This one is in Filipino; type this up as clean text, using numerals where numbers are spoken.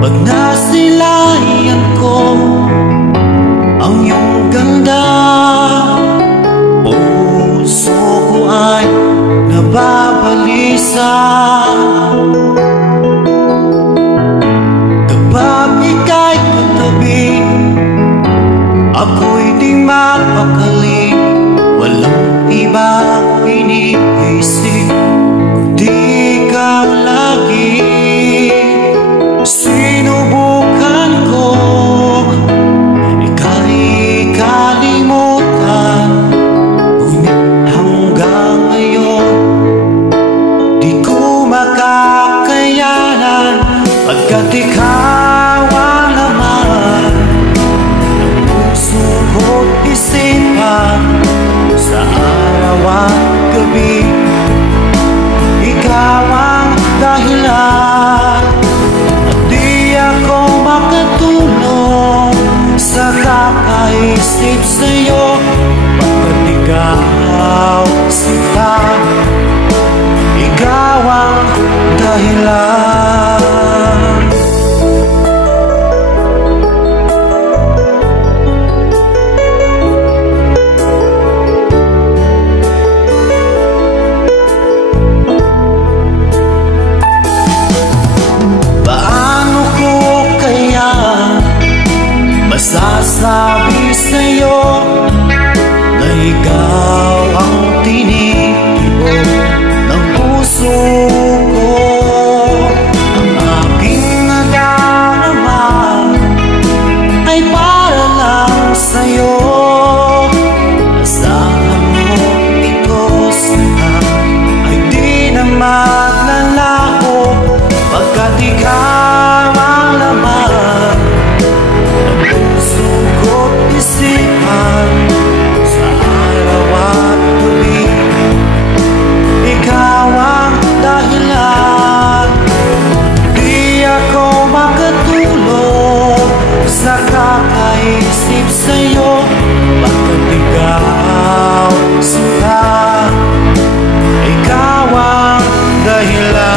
Pag nasilayan ko ang iyong ganda, puso ko ay nababalisa. Kapag ika'y katabi, ako'y di mapakali. Walang ibang iniisip, di ka lagi. Sinubukan ko ika'y kalimutan, ngunit hanggang ngayon di ko makakayanan. Pagkat ikaw ang laman ng puso ko't isipan, sa araw at gabi ikaw ang dahilan. Makatulong sa kakaisip sa'yo, pagkat ikaw sinta, ikaw ang dahilan. Masasabi sa'yo na ikaw ang tinitibok ng puso ko. Ang aking nadarama ay para lang sa'yo. Asahan mo ito sana ay di na maglalaho, pagkat ikaw ang laman ng puso ko't isipan, sa araw at gabi ikaw ang dahilan. Di ako makatulog sa kakaisip sa'yo, pagkat ikaw sinta, ikaw ang dahilan.